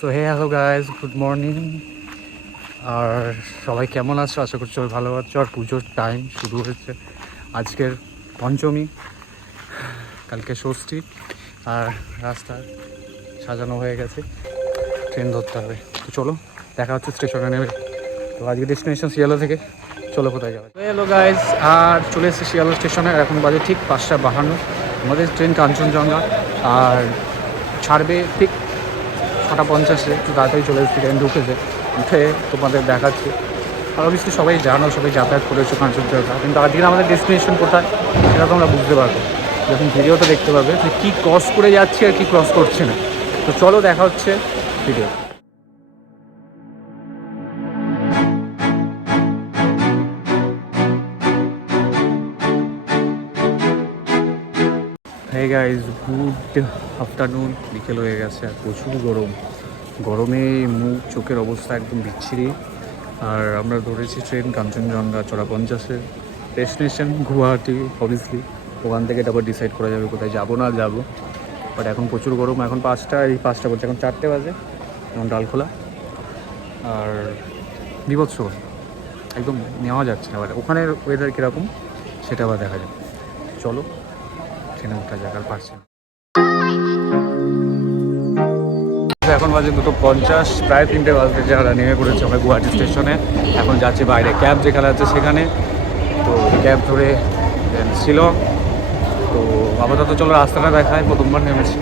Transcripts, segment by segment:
So hey hello guys good morning আর সবাই কেমন আছো? আশা করছি সবাই ভালো আছো। আর পুজোর টাইম শুরু হয়েছে। আজকের পঞ্চমী। কালকে ষষ্ঠী। আর রাস্তা সাজানো হয়ে গেছে। ট্রেন ধরতে হবে। তো চলো, দেখা হচ্ছে স্টেশনে নেবে তো আজকে ডেস্টিনেশন শিয়ালো থেকে। চলো কোথায় যাবে হ্যালো গাইজ আর চলে এসেছি শিয়ালো স্টেশনে এখন বাজে ঠিক পাঁচটা বাহান্ন। আমাদের ট্রেন কাঞ্চনজঙ্ঘা। আর ছাড়বে ঠিক ছটা পঞ্চাশে একটু তাড়াতাড়ি চলে এসেছি ট্রেন ঢুকেছে। উঠে তোমাদের দেখাচ্ছি। আর অবশ্যই সবাই জানো, সবাই যাতায়াত করেছ কাঞ্চনজঙ্ঘা। কিন্তু আজকে আমাদের ডেস্টিনেশন কোথায়, সেটা তো আমরা বুঝতে পারব। যখন ভিডিওটা দেখতে পাবে যে কী ক্রস করে যাচ্ছে আর কী ক্রস করছে না। তো চলো দেখা হচ্ছে video hey guys good afternoon বিকেল হয়ে গেছে আর প্রচুর গরম। গরমে মুখ, চোখের অবস্থা একদম বিচ্ছিরি। আর আমরা ধরেছি ট্রেন কাঞ্চনজঙ্ঘা চড়া পঞ্চাশে ডেস্টিনেশন গুয়াহাটি অবভিয়াসলি ওখান থেকে তারপর ডিসাইড করা যাবে কোথায় যাব না যাব। বাট এখন প্রচুর গরম, এখন পাঁচটা, এই পাঁচটা বলছে এখন চারটে বাজে, এখন ডালখোলা আর বিভৎস, একদম নেওয়া যাচ্ছে না। এবার ওখানের ওয়েদার কীরকম, সেটা আবার দেখা যাবে। চলো। ওঠা যাক আর পারছি না। এখন বাজে দুটো পঞ্চাশ, প্রায় তিনটে বাজতে যারা নেমে পড়েছে আমরা গুয়াহাটি স্টেশনে। এখন যাচ্ছে বাইরে ক্যাব যেখানে আছে সেখানে। তো ক্যাব ধরে শিলং। তো আপাতত চলো রাস্তাটা দেখায় প্রথমবার নেমেছি।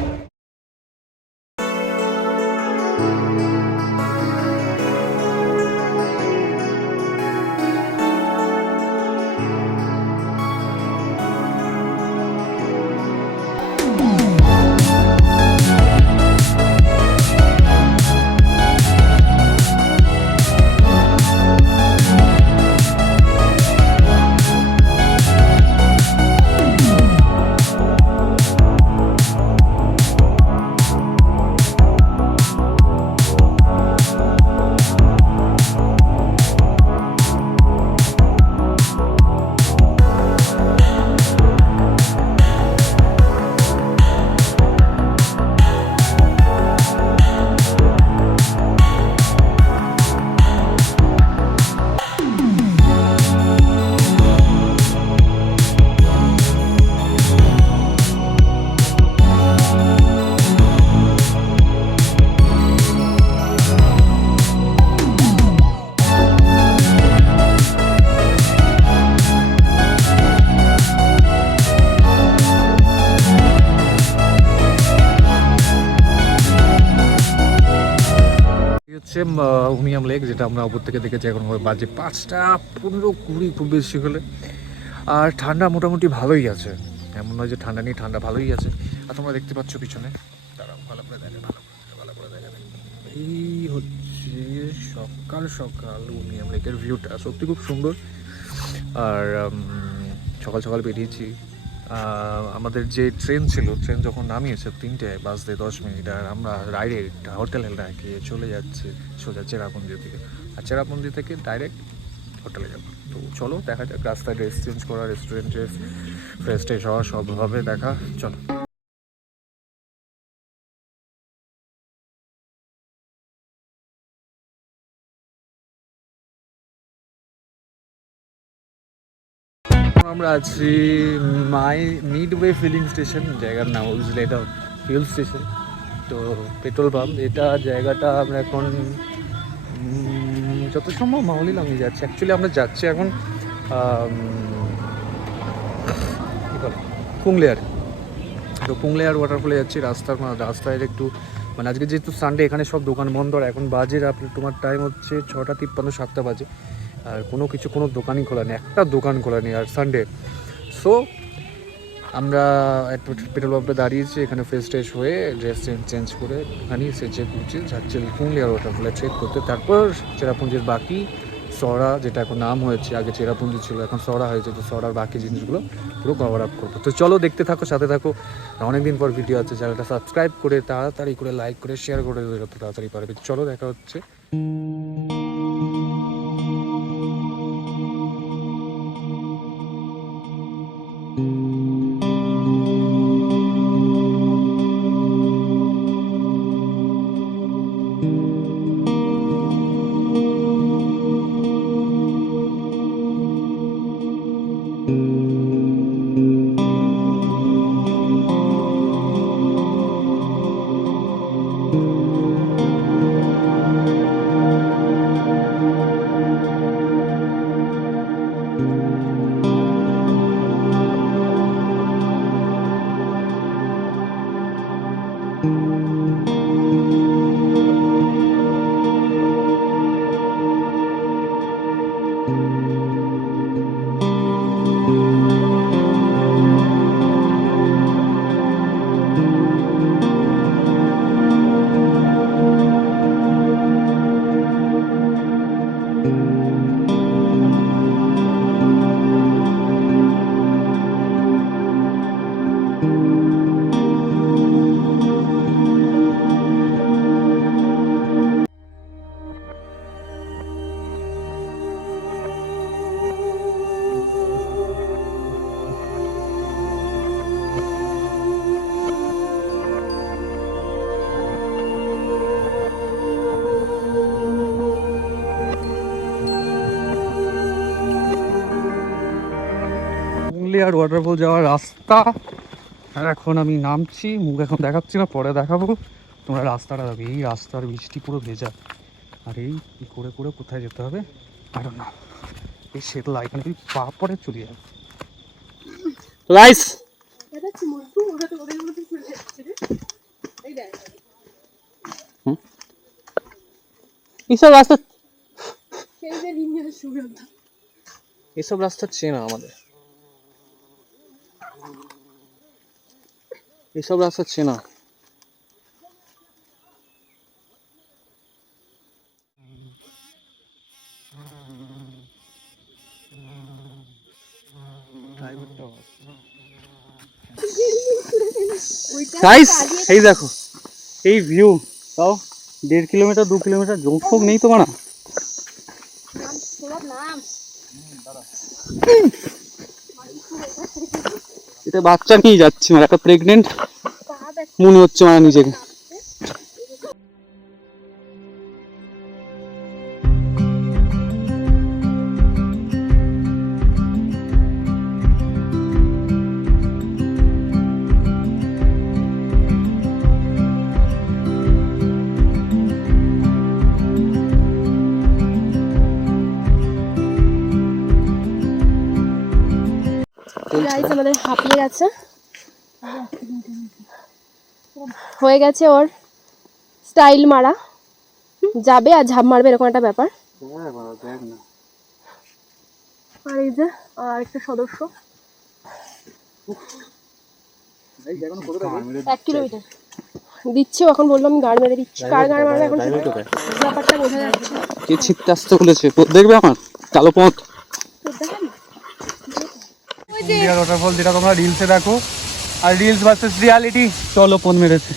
হচ্ছে উমিয়াম লেক, যেটা আমরা উপর থেকে দেখেছি এখন বাজে পাঁচটা, পনেরো কুড়ি খুব বেশি হলে। আর ঠান্ডা মোটামুটি ভালোই আছে। এমন নয় যে ঠান্ডা নেই, ঠান্ডা ভালোই আছে। আর তোমরা দেখতে পাচ্ছ পিছনে। দাঁড়াও, ভালো করে দেখে ভালো করে ভালো দেখে এই হচ্ছে সকাল সকাল উমিয়াম লেকের ভিউটা। সত্যি খুব সুন্দর। আর সকাল সকাল বেরিয়েছি। আমাদের যে ট্রেন ছিল, ট্রেন যখন নামিয়েছে তিনটে বাজতে দশ মিনিট, আর আমরা ডাইরেক্ট হোটেলে গিয়ে চলে যাচ্ছি সোজা চেরাপুঞ্জি থেকে আর চেরাপুঞ্জি থেকে ডাইরেক্ট হোটেলে যাব। তো চলো, দেখা যাক, রাস্তায় ড্রেস চেঞ্জ করা রেস্টুরেন্ট ড্রেস ফ্রেশ ট্রেশ হওয়া সব হবে, দেখা, চলো। আমরা আছি মাই মিডওয়ে ফিলিং স্টেশন, জায়গার নাম বুঝলে এটা ফিউল স্টেশন তো পেট্রোল পাম্প, এটা জায়গাটা আমরা এখন যত সম্ভব মাহলি মাহলিলামই যাচ্ছি। অ্যাকচুয়ালি আমরা যাচ্ছি এখন কি বলে, পুংলেয়ার। তো পুংলেয়ার ওয়াটারফলে যাচ্ছি, রাস্তার রাস্তায় একটু মানে আজকে যেহেতু সানডে এখানে সব দোকান বন্ধ, আর এখন বাজে রাত- তোমার টাইম হচ্ছে ছটা তিপ্পান্ন, সাতটা বাজে। আর কোনো কিছু, কোনো দোকানই খোলা নেই, একটা দোকান খোলা নেই আর সানডে সো আমরা পেট্রোল পাম্পে দাঁড়িয়েছি, এখানে ফ্রেশ ট্রেশ হয়ে ড্রেস চেঞ্জ করে এখানেই সেচে কুচে যাচ্ছে পুংলিয়ার ওয়াটারফলে ট্রেক করতে। তারপর চেরাপুঞ্জির বাকি, সরা, যেটা এখন নাম হয়েছে, আগে চেরাপুঞ্জি ছিল, এখন সরা হয়েছে, তো সরার বাকি জিনিসগুলো পুরো কভার আপ করব। তো চলো দেখতে থাকো, সাথে থাকো। অনেকদিন পর ভিডিও আছে, চ্যানেলটা সাবস্ক্রাইব করে, তাড়াতাড়ি করে লাইক করে শেয়ার করে তাড়াতাড়ি পারবে। চলো, দেখা হচ্ছে। লেয়ার ওয়াটারফল যাওয়ার রাস্তা। আর এখন আমি নামছি মুখ এখন দেখাচ্ছি না পরে দেখাবো। তোমরা রাস্তাটা দেখো এই রাস্তার বৃষ্টি পুরো ভেজা। আর এই কি করে করে কোথায় যেতে হবে? আর না এই শেতলা এখানে তুই পা পরে চলে যাবে রাইস এইসব রাস্তা এসব রাস্তা চেনা আমাদের। এসব রাস্তা চেনা গাইস এই দেখো এই ভিউ তাও দেড় কিলোমিটার দু কিলোমিটার জোক নেই তো মানা এটা বাচ্চা নিয়ে যাচ্ছে মানে একটা প্রেগনেন্ট মনে হচ্ছে মানে নিজেকে। হয়ে গেছে ওর স্টাইল মারা। যাবে আর ঝাঁপ মারবে এরকম একটা ব্যাপার। আর এই যে আর একটা সদস্য। এক কিলোমিটার। দিচ্ছে এখন বলল আমি গাড় মেরে দিচ্ছি। কার গাড় মারবে এখন ব্যাপারটা বোঝা যাচ্ছে। কে ছিটতে আসতে বলেছে দেখবে আমার? কালো পথ। ইন্ডিয়ার ওয়াটারফল যেটা তোমরা রিলসে দেখো আর রিলস ভার্সেস রিয়ালিটি চলো ফোন মেরেছে।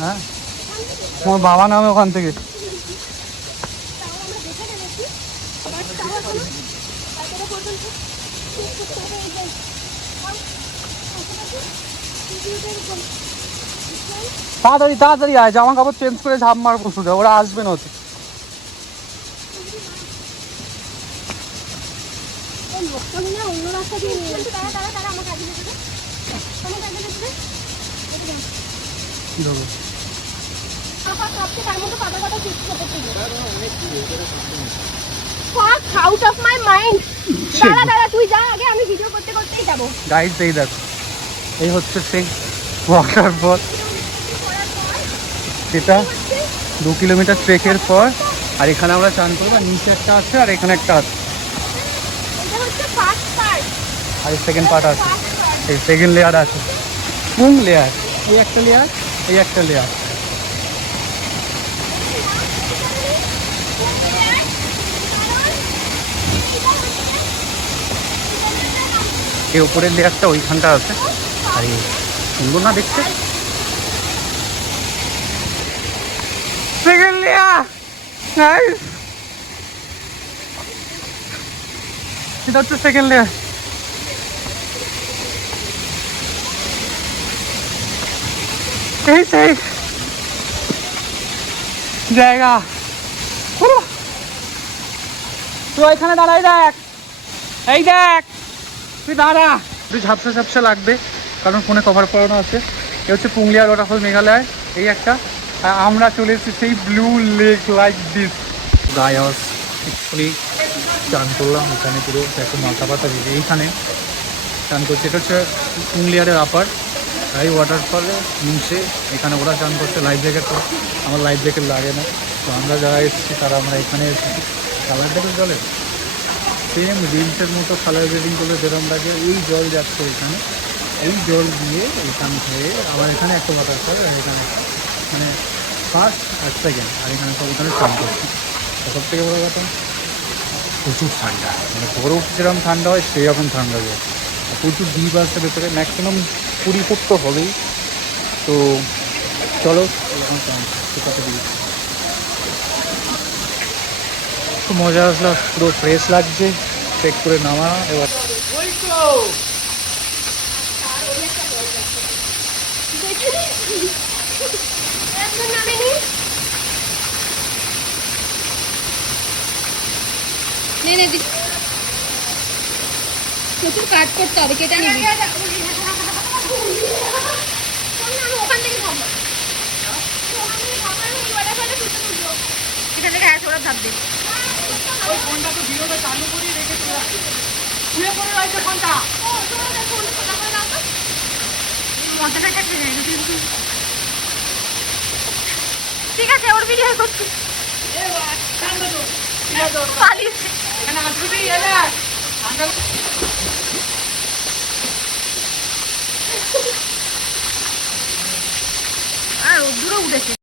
হ্যাঁ? তোমার বাবা নামে ওখান থেকে। তাড়াতাড়ি তাড়াতাড়ি আয়, জামা কাপড় চেঞ্জ করে ঝাঁপ মারবো সোজা ওরা আসবে না হচ্ছে এই লোকটা মনে হয় অন্য এই হচ্ছে দু কিলোমিটার ট্রেকের পর। আর এখানে আমরা চান করব নিচে একটা আছে, আর এখানে একটা আছে এটা হচ্ছে first part, আর সেকেন্ড পার্ট আছে। এই সেকেন্ড লেয়ার আছে। কোন লেয়ার এই একটা লেয়ার এই একটা লেয়ার এই উপরের লেয়ারটা ওইখানটা আছে। আর এই সুন্দর না দেখতে? সেকেন্ড লেয়ার নাইস এটা হচ্ছে সেকেন্ড লেয়ার এই সেই জায়গা! তুই এখানে দাঁড়াই দেখ। এই দেখ। তুই দাঁড়া। তুই ঝাপসা ঝাপসা লাগবে, কারণ ফোনে কভার করানো আছে। এ হচ্ছে পুংলিয়ার ওয়াটারফল মেঘালয়, এই একটা। আর আমরা চলে এসেছি সেই ব্লু লেক লাইক দিস গায়ে অ্যাকচুয়ালি চান করলাম, এখানে পুরো দেখো মাথা পাতা এইখানে চান করছে। এটা হচ্ছে পুংলিয়ারের আপার এই ওয়াটারফলে নিচে এখানে ওরা চান করছে লাইফ জ্যাকেট আমার লাইফ জ্যাকেট লাগে না। তো আমরা যারা এসেছি, তারা আমরা এখানে এসেছি। কালার দেখে জলে। সেম রিলসের মতো কালার গ্রেডিং করলে যেরকম লাগে ওই জল যাচ্ছে এখানে। এই জল দিয়ে এখান থেকে আবার এখানে একটা ওয়াটারফল আর এখানে মানে ফার্স্ট আর সেকেন্ড আর এখানে সব ওখানে চান করছে। সব থেকে বড় কথা, প্রচুর ঠান্ডা। মানে বরফ যেরকম ঠান্ডা হয় সেই রকম ঠান্ডা যায় প্রচুর দ্বীপ আছে ভেতরে। ম্যাক্সিমাম কুড়ি ফুট তো হবেই তো চলো খুব মজা আসলো পুরো ফ্রেশ লাগছে চেক করে নামা এবার একজন নামেনি? নে, নে, দি- প্রচুর কাট করতে হবে কেটে নিবি এখান থেকে এক ওরা ওই ফোনটা তো ভিডিওটা চালু করেই রেখে চলে আসছে পড়ে রয়েছে ফোনটা। মশাটা কাটতে না ঠিক আছে ওর ভিডিও করছি। এখানে আসবি? এলে আর রোদ্দুরও উঠেছে।